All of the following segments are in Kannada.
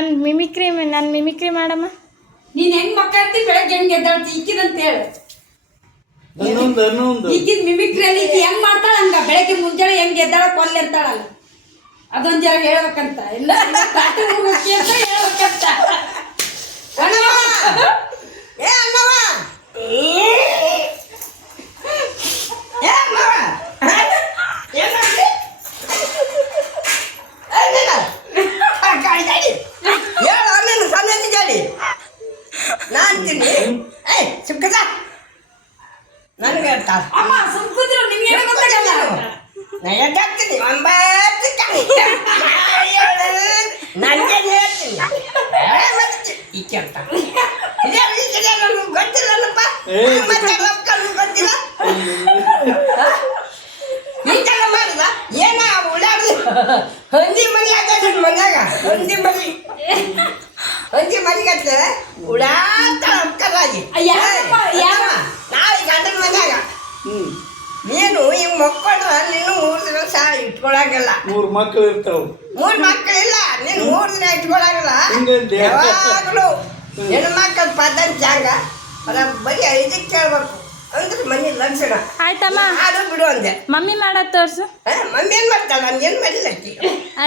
ನಾನು ಮಿಮಿಕ್ರಿ ಮಾಡಮ್ಮ. ನೀನ್ ಹೆಂಗ್ ಮಕ್ಕಳ್ತಿ ಬೆಳಗ್ಗೆ ಹೆಂಗ್ ಎದ್ದಾಳ್ತಿ ಈಕಿದಂತ ಹೇಳು. ಈಕಿದ್ ಮಿಮಿಕ್ರಿಯಲ್ಲಿ ಈಕಿ ಹೆಂಗ್ ಮಾಡ್ತಾಳ ಹಂಗ ಬೆಳಗ್ಗೆ ಮುಂಜಾನೆ ಹೆಂಗ್ ಎದ್ದಾಳ ಕೊಲ್ಲೆ ಅಂತಾಳಲ್ಲ ಅದೊಂದ್ ಜರ ಹೇಳ್ಬೇಕಂತ ಇಲ್ಲ ಕಾಟಿ ಹೋಗ್ಬೇಕಿ ಅಂತ ಹೇಳ್ಬೇಕಂತ. ನನಗೆ ಹೇಳ್ತಾಳ ಅಮ್ಮ ಸುಮ್ಕುದ್ರು ನಿಮ್ಗೆ ಏನೋ ಗೊತ್ತಾಗಲ್ಲ. ನಾ ಎದ್ದಾಗ್ತೀನಿ ನನಗೆ ಹೇಳ್ತೀನಿ ಈಕೆ ಅಂತ ಗೊತ್ತಿಲ್ಲಪ್ಪ ಮತ್ತೆ ಗೊತ್ತಿಲ್ಲ ಈಗೆಲ್ಲ ಮಾಡಿದ ಏನ ಉಳ್ಳಾಡ್ದು ಹಂದಿ ಮನೆ ಆಗ ಮನ್ಯಾಗ ಹಂದಿ ಮನೆಗತ್ತೆ ಉಡಾಡ್ತಾಳ ಅಕ್ಕರಾಗಿ ನಾಳೆ ಗಂಡನ ಮನ್ಯಾಗ ನೀನು ಈಗ ಮಕ್ಕಳು ನೀನು 3 ದಿವಸ ಇಟ್ಕೊಳಂಗಿಲ್ಲ. 3 ಮಕ್ಕಳು ಇರ್ತಾವ. 3 ಮಕ್ಕಳಿಲ್ಲ ನೀನು 3 ದಿನ ಇಟ್ಕೊಳಂಗಿಲ್ಲ. ಯಾವಾಗಲೂ ಹೆಣ್ಮಕ್ಳ ಪದ್ಧತಿ ಹಂಗ ಬರೀ 5ಕ್ಕೆ ಕೇಳ್ಬೇಕು ಅಂದ್ರೆ ಮನೆ ಲಕ್ಷಣ ಆಯ್ತಮ್ಮ ಅದು ಬಿಡು ಅಂದೆ. ಮಮ್ಮಿ ಮಾಡೋದು ತೋರ್ಸು. ಮಮ್ಮಿ ಏನ್ ಮಾಡ್ತಾಳ ನಾನು ಏನು ಮಾಡಿಲ್ಲಕ್ಕಿ.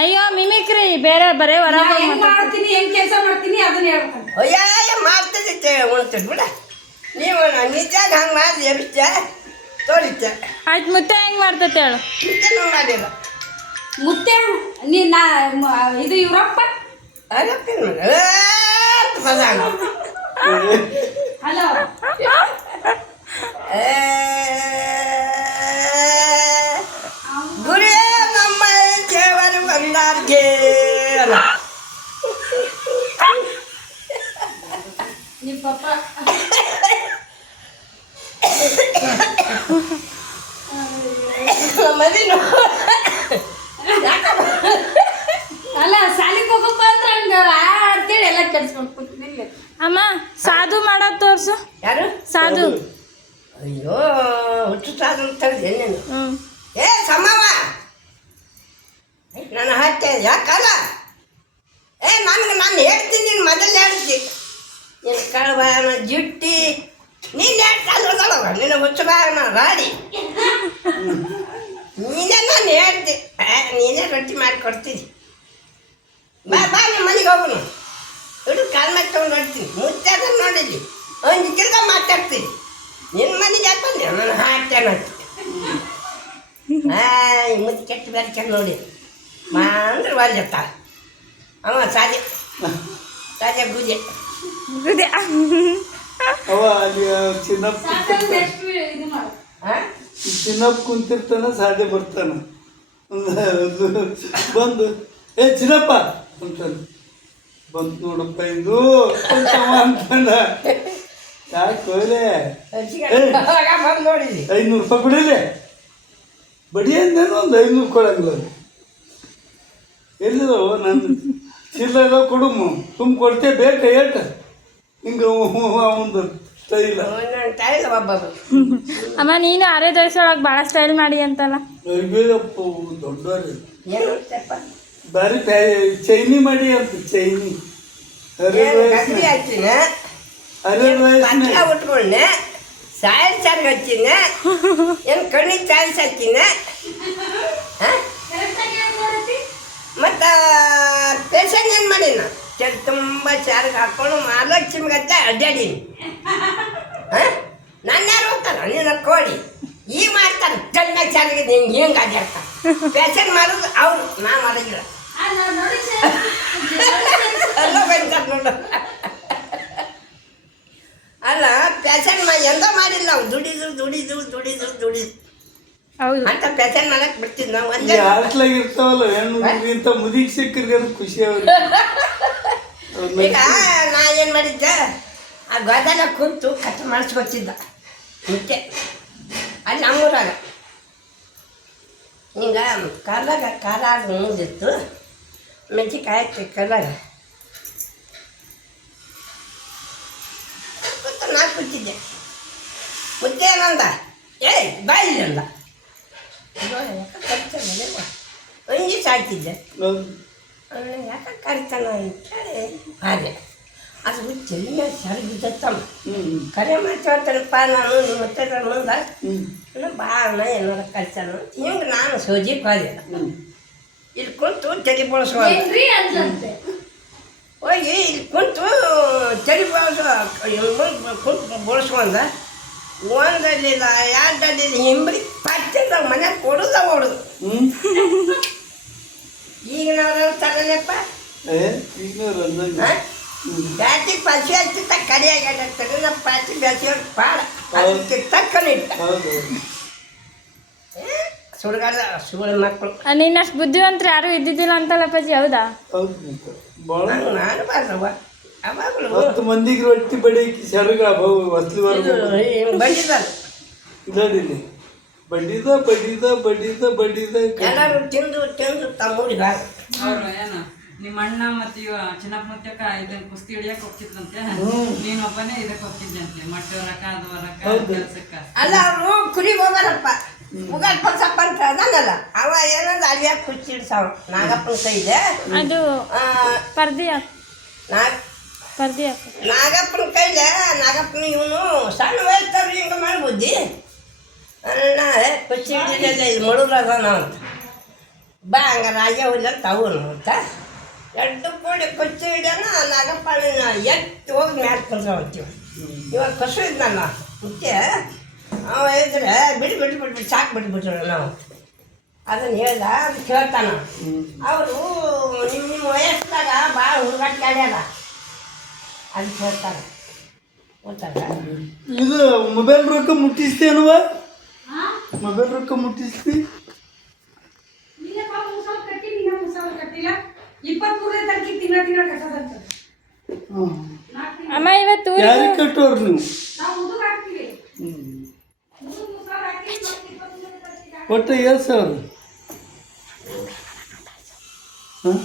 ಅಯ್ಯೋ ಮಿಮಿಕ್ರಿ ಬೇರೆ ಬರೇ ಹೊರಗೆ ಹೆಂಗ್ ಮಾಡ್ತೀನಿ ಹೆಂಗ್ ಕೆಲಸ ಮಾಡ್ತೀನಿ ಅದನ್ನ ಹೇಳ್ಬೇಕಂತ. ಅಯ್ಯ ಮಾಡ್ತಿದ್ದೆ ಉಣ್ತಿದ್ ಬಿಡ ನೀವು ನಿಜಾಗ ಹಂಗೆ ಮಾಡಿ ಎಬ್ಬಿಸ್ತೆ ತೋರಿಸ್ತೆ. ಆಯ್ತು ಮುತ್ತೆ ಹೆಂಗ್ ಮಾಡ್ತತೆ ಹೇಳು. ಮುದ್ದೆನೂ ಮಾಡಿಲ್ಲ. ಮುತ್ತೆ ಇದು ಇವ್ರಪ್ಪ ಹಲೋ ಗುರಿಯೇ ನಮ್ಮ ದೇವರು ಬಂದಾರ್ಗೆ ನಿಮ್ಮ ಪಪ್ಪ ಮದಿನು ಅಲ್ಲ ಸಾಲಿಗೆ ಹೋಗಪ್ಪ ಅಂದ್ರೆ ಹಂಗ ಅಂತೇಳಿ ಎಲ್ಲ ಕೆಡ್ಸ್ಕೊಂಡು ಕೂತಿದ್ದಿಲ್ಲ. ಅಮ್ಮ ಸಾಧು ಮಾಡೋದು ತೋರ್ಸು. ಯಾರು ಸಾಧು. ಅಯ್ಯೋ ಹುಟ್ಟು ಸಾಧು ತೆಗ್ದೆ ನೀನು. ಹ್ಞೂ ಏ ಸಮವ ನನ್ನ ಹಾಕ್ತೆ ಯಾಕಲ್ಲ ನನಗೆ ನಾನು ಹೇಳ್ತೀನಿ ನೀನು ಮೊದಲು ಹೇಳ್ತಿ ನೀನು ಕಳಬಾನ ಜಿಟ್ಟಿ ನೀನು ಹೇಳ್ತಾಳವ ನಿನ್ನ ಹುಚ್ಚಬಾನ ರಾಡಿ ನೀನೇ ನಾನು ಹೇಳ್ತಿ ನೀನೇ ರೊಟ್ಟಿ ಮಾಡಿ ಕೊಡ್ತೀನಿ. ಬಾ ನಿಮ್ಮ ಮನೆಗೆ ಹೋಗೋಣ ಇಡು ಕಾಲು ಮಾಡಿ ತೊಗೊಂಡು ನೋಡ್ತೀನಿ ಮುಚ್ಚಾದ ನೋಡಿದ್ವಿ ಒಂದು ತಿರ್ಗ ಮಾತಾಡ್ತೀನಿ ನಿನ್ನ ಮನೆಗೆ ಯಾಕೆ ಬಂದೆ ನಾನು ಹಾಕ್ತೇನೆ ಅಂತ ಮುದ್ದು ಕೆಟ್ಟು ಬೆರ್ಕೊಂಡು ನೋಡಿ ಅಂದ್ರೆ ಬರ್ಜತ್ತ ಅವ ಸಾಜೆ ಬೂಜೆ ಅವ ಅಲ್ಲಿ ಚಿನ್ನಪ್ಪ ಕುಂತಿರ್ತಾನ ಸಾಧೆ ಬರ್ತಾನ ಬಂದು ಚಿನ್ನಪ್ಪ ಅಂತಾನ ಬಂದು ನೋಡಪ್ಪ ಇದು ಅಂತಾನ ಯಾಕೆ ಹೋಗ್ಲೆ ನೋಡಿದ್ವಿ 500 ರೂಪಾಯಿ ಬಿಡಿಲೆ ಬಡಿ ಅಂದೇನು ಒಂದು 500 ಕೊಡಂಗಿಲ್ಲ ಎಲ್ಲಿದೋ ನಾನು ಚಿಲ್ಲದ ಕೊಡುಮು ತುಂಬ ಕೊಡ್ತೇ ಬೇಕ ಏಟ ಹಿಂಗೆ ಒಂದು ಸ್ಟೈಲ ಅಮ್ಮ ನೀನು 6 ವಯಸ್ಸೊಳಗೆ ಭಾಳ ಸ್ಟೈಲ್ ಮಾಡಿ ಅಂತಲ್ಲ. ಅಯ್ಯಪ್ಪ ದೊಡ್ಡವ್ರಿ ಬಾರಿ ಚೈನಿ ಮಾಡಿ ಅಂತ ಚೈನಿ ಉಟ್ಕೊಂಡೆ ಸಾಯಲ್ ಚಾರ್ಗೆ ಹಚ್ಚಿನ ಏನು ಕಣ್ಣಿಗೆ ಚಾಯ್ಸ್ ಹಚ್ಚಿನ ಮತ್ತು ಪೇಷನ್ ಏನು ಮಾಡಿನ ಚೆಲ್ ತುಂಬ ಚಾರ್ಗೆ ಹಾಕ್ಕೊಂಡು ಮಹಾಲಕ್ಷ್ಮಿ ಗತ್ತೆ ಅಡ್ಡಾಡೀನಿ. ನಾನು ಯಾರು ಹೋಗ್ತಾರ ನೀನು ಕೋಡಿ ಈಗ ಮಾಡ್ತಾರೆ ಚೆನ್ನಾಗಿ ಚಾರ್ಗೆ ನಿಂಗೆ ಹೆಂಗೆ ಅಡ್ಡಾಡ್ತಾರೆ ಪೇಷನ್ ಮಾಡೋದು ಅವ್ರು ನಾ ಮಾಡೋದಿಲ್ಲ ಎಲ್ಲ ಬಂತಾರೆ ನೋಡು. ಅಲ್ಲ ಪ್ಯಾಷನ್ ಎಂದ ಮಾಡಿಲ್ಲ ನಾವು ದುಡಿದು ಹೌದು ಅಂತ ಪ್ಯಾಷನ್ ಮಾಡಕ್ ಬಿಡ್ತಿದ್ ನಾವು ಒಂದೇ ಹಾಸ್ಲಾಗ ಇರ್ತಾವಲ್ಲ ಹೆಣ್ಣು ಇಂಥ ಮುದಿಗೆ ಸಿಕ್ಕರಿಗೆ ಅದು ಖುಷಿ ಅವ್ರಿಗೆ. ಈಗ ನಾ ಏನು ಮಾಡಿದ್ದೆ ಆ ಗದಲ ಕುಂತು ಕಟ್ ಮಾಡಿಸ್ಕೊತಿದ್ದ ಮುಂಚೆ ಅಲ್ಲಿ ನಮ್ಮೂರಾಗ ಹಿಂಗೆ ಖಾರ ಮುಂದಿತ್ತು ಮೆಣಸಿನ್ಕಾಯಿ ಹಾಕಿ ಕಲ್ಲಾಗ ನಾ ಕೂತಿದ್ದೆ ಮುದ್ದೆ ಏನಂದ ಬಾಯಿಲ್ಲ ಒಂಜಿ ಸಾಯ್ತಿದ್ದೆ ಯಾಕೆ ಕರಿತಾನ ಅಂತೇಳಿ ಹಾಗೆ ಅದು ಚೆಲ್ಲಿನ ಸರಿ ಬಿದ್ದತ್ತಮ್ಮ ಕರೆ ಮಾತಾಡ್ತಾನಪ್ಪ ನಾನು ನಿಮ್ಮ ಹತ್ರ ಮುಂದೆ ಭಾಳ ಏನಾರ ಕರಿತಾನ ಹಿಂಗೆ ನಾನು ಸೋಜಿ ಪಾದೆ ಇಲ್ಲಿ ಕುಂತು ತಲೆ ಬಳಸುವ ಹೋಗಿ ಇಲ್ಲಿ ಕುಂತು ತಲೆ ಕುಂತು ಬಳಸ್ಕೊಂಡ ಒಂದಲ್ಲಿಲ್ಲ ಎರಡಲ್ಲಿಲ್ಲ ಹಿಂಬರಿ ಪಟ್ಟಿದ ಮನೆಗೆ ಕೊಡುದ ಓಡುದು ಈಗ ನಾವು ತರಲಪ್ಪ ಬ್ಯಾಟಿ ಪಸಿ ಹಚ್ಚಿತ್ತ ಕಡಿಯಾಗಿರ್ತಾರೆ ನಮ್ಮ ಪಾಟಿ ಬ್ಯಾಟಿ ಪಾಡ ಅದಕ್ಕೆ ತಕ್ಕನ ಇಟ್ಟ ಸುಡುಗಾಡ ಸುಳ್ಳು ಮಕ್ಕಳು ನೀನಷ್ಟು ಬುದ್ಧಿವಂತರು ಯಾರು ಇದ್ದಿದ್ದಿಲ್ಲ ಅಂತಲ್ಲಪ್ಪಾಜಿ ಹೌದಾ ನಾನು ಬಾರ್ದವ ಅವಾಗಲೂ 10 ಮಂದಿಗೆ ರೊಟ್ಟಿ ಬಡಿಯಕ್ಕೆ ಸೆರಗ ವಸ್ಲಿ ಬಂದಿದ್ದಾರೆ ಇಲ್ಲಿ ಬಡಿದ ಎಲ್ಲರೂ ತಿಂದು ತಮ್ಮೂರಿಗೆ ಅವ್ರು ಏನು ನಿಮ್ಮ ಅಣ್ಣ ಮತ್ತೆ ಇವ ಚಿನ್ನಪ್ಪ ಮುತ್ಯಕ್ಕ ಇದನ್ನ ಕುಸ್ತಿ ಹಿಡಿಯಕ್ಕೆ ಹೋಗ್ತಿದ್ರಂತೆ ನೀನೊಬ್ಬನೇ ಇದಕ್ಕೆ ಹೋಗ್ತಿದ್ದಂತೆ ಮೊಟ್ಟೆ ಹೊರಕ ಅದು ಹೊರಕ ಕೆಲ್ಸಕ್ಕ ಅಲ್ಲ ಅವರು ಕುರಿಗೆ ಹೋಗಾರಪ್ಪ ಮುಗಾಲ್ ಪಲ್ಸಪ್ಪ ಅಂತ ಅದನ್ನಲ್ಲ ಅವ ಏನಂದ್ರೆ ಅಲ್ಲಿಯಾಗ ಕುಚ್ಚಿಡ್ಸವ ನಾಗಪ್ಪನ ಕೈದೆ ಅದು ಪರ್ದಿ ನಾಗಪ್ಪನ ಕೈಲೆ ನಾಗಪ್ಪನ ಇವನು ಸಣ್ಣ ವಯಸ್ಸವ್ರು ಹಿಂಗೆ ಮಾಡ್ಬುದ್ದಿ ಅಣ್ಣ ಕುಚ್ಚಿ ಹಿಡಿಲಿಲ್ಲ ಇದು ಮಡುರದನ ಅಂತ ಬಾ ಹಂಗ ರಾಜ ಹೋಗ್ಲಿ ಅಂತ ಅವನು ಅಂತ ಎರಡು ಕೂಡಿ ಕುಚ್ಚಿ ಹಿಡಿಯೋಣ ನಾಗಪ್ಪನ ಎತ್ತು ಹೋಗಿ ಮ್ಯಾಲೆ ಕುಂದ್ರವಂತೀವಿ ಇವಾಗ ಕಸು ಇದ್ನಲ್ಲ ಮುಖ್ಯ ಅವ ಇದ್ರೆ ಬಿಡಿ ಸಾಕು ಬಿಟ್ಬಿಟ್ರು ನಾವು ಅದನ್ನು ಹೇಳ್ದ ಅದು ಕೇಳ್ತಾನ ಅವರು ನಿಮ್ಮ ವಯಸ್ಸಾಗ ಭಾಳ ಹುಡುಗಾಟ ಆಡ್ಯಾರ ಅದು ಕೇಳ್ತಾನೆ ಗೊತ್ತಾಗ ಇದು ಮೊಬೈಲ್ ರೊಕ್ಕ ಮುಟ್ಟಿಸ್ತೇನವ ಮೊಬೈಲ್ ರೊಕ್ಕ ಮುಟ್ಟಿಸ್ತಿ 23ನೇ ತಾರೀಕಿಗೆ ತಿಂಗಳ ಕಟ್ಟೋದಂತ ಅಮ್ಮ ಇವತ್ತು ಯಾರಿಗೆ ಕಟ್ಟೋರು ನೀವು ನಾವು ಹುಡುಗ ಹಾಕ್ತೀವಿ ಒಟ್ಟು 7,000 ಹಾಂ